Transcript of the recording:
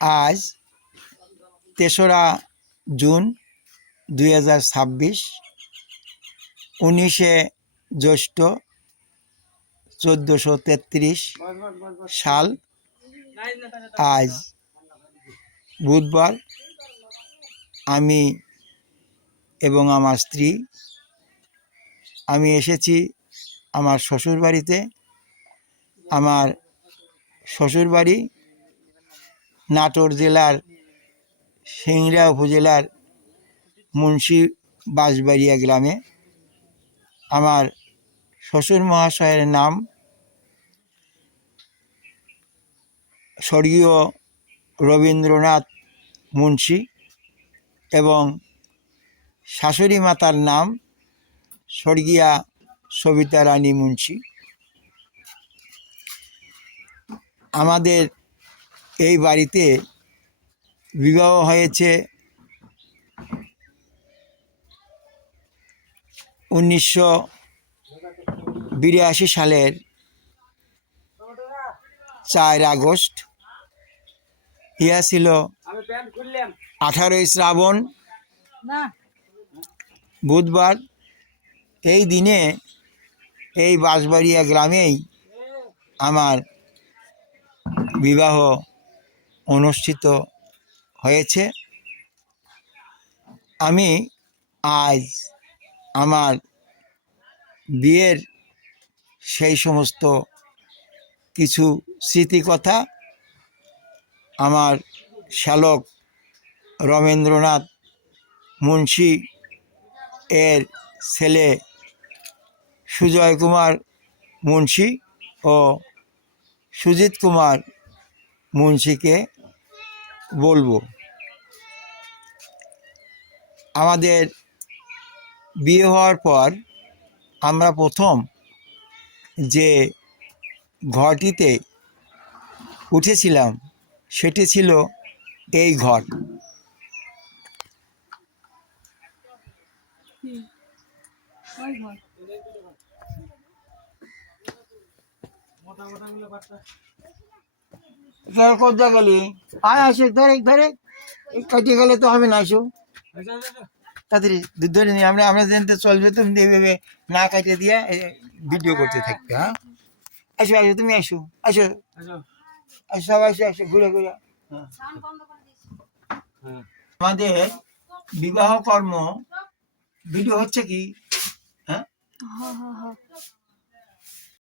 আজ ৩রা জুন ২০২৬, ১৯শে জ্যৈষ্ঠ ১৪৩৩ সাল। আজ বুধবার। আমি এবং আমার স্ত্রী আমি এসেছি আমার শ্বশুরবাড়িতে। আমার শ্বশুরবাড়ি নাটোর জেলার সিংড়া উপজেলার মুন্সি বাঁশবাড়িয়া গ্রামে। আমার শ্বশুর মহাশয়ের নাম স্বর্গীয় রবীন্দ্রনাথ মুন্সি এবং শাশুড়ি মাতার নাম স্বর্গীয়া সবিতা রানী মুন্সি। আমাদের এই বাড়িতে বিবাহ হয়েছে ১৯৮২ সালের ৪ আগস্ট। ইহা ছিল ১৮ই শ্রাবণ, বুধবার। এই দিনে এই বাঁশবাড়িয়া গ্রামেই আমার বিবাহ অনুষ্ঠিত হয়েছে। আমি আজ আমার বিয়ের সেই সমস্ত কিছু স্মৃতিকথা আমার শ্যালক রবীন্দ্রনাথ মুন্সি এর ছেলে সুজয় কুমার মুন্সি ও সুজিত কুমার মুন্সিকে বলবো। আমাদের বিয়ে হওয়ার পর আমরা প্রথম যে ঘরটিতে উঠেছিলাম সেটি ছিল এই ঘর। কোথায় গেলি? আয় আসে, ধরে ধরে কাটিয়ে গেলে তো হবে না। আসো তাড়াতাড়ি ধরে নিই। আমরা জানতে চলবে, তুমি এইভাবে না কাটিয়ে দিয়ে ভিডিও করতে থাকবে। হ্যাঁ, আসো আসো, তুমি আসো আসো আসো, সব আসো আসো, ঘুরে ঘুরে। আমাদের বিবাহ কর্ম ভিডিও হচ্ছে কি? হ্যাঁ,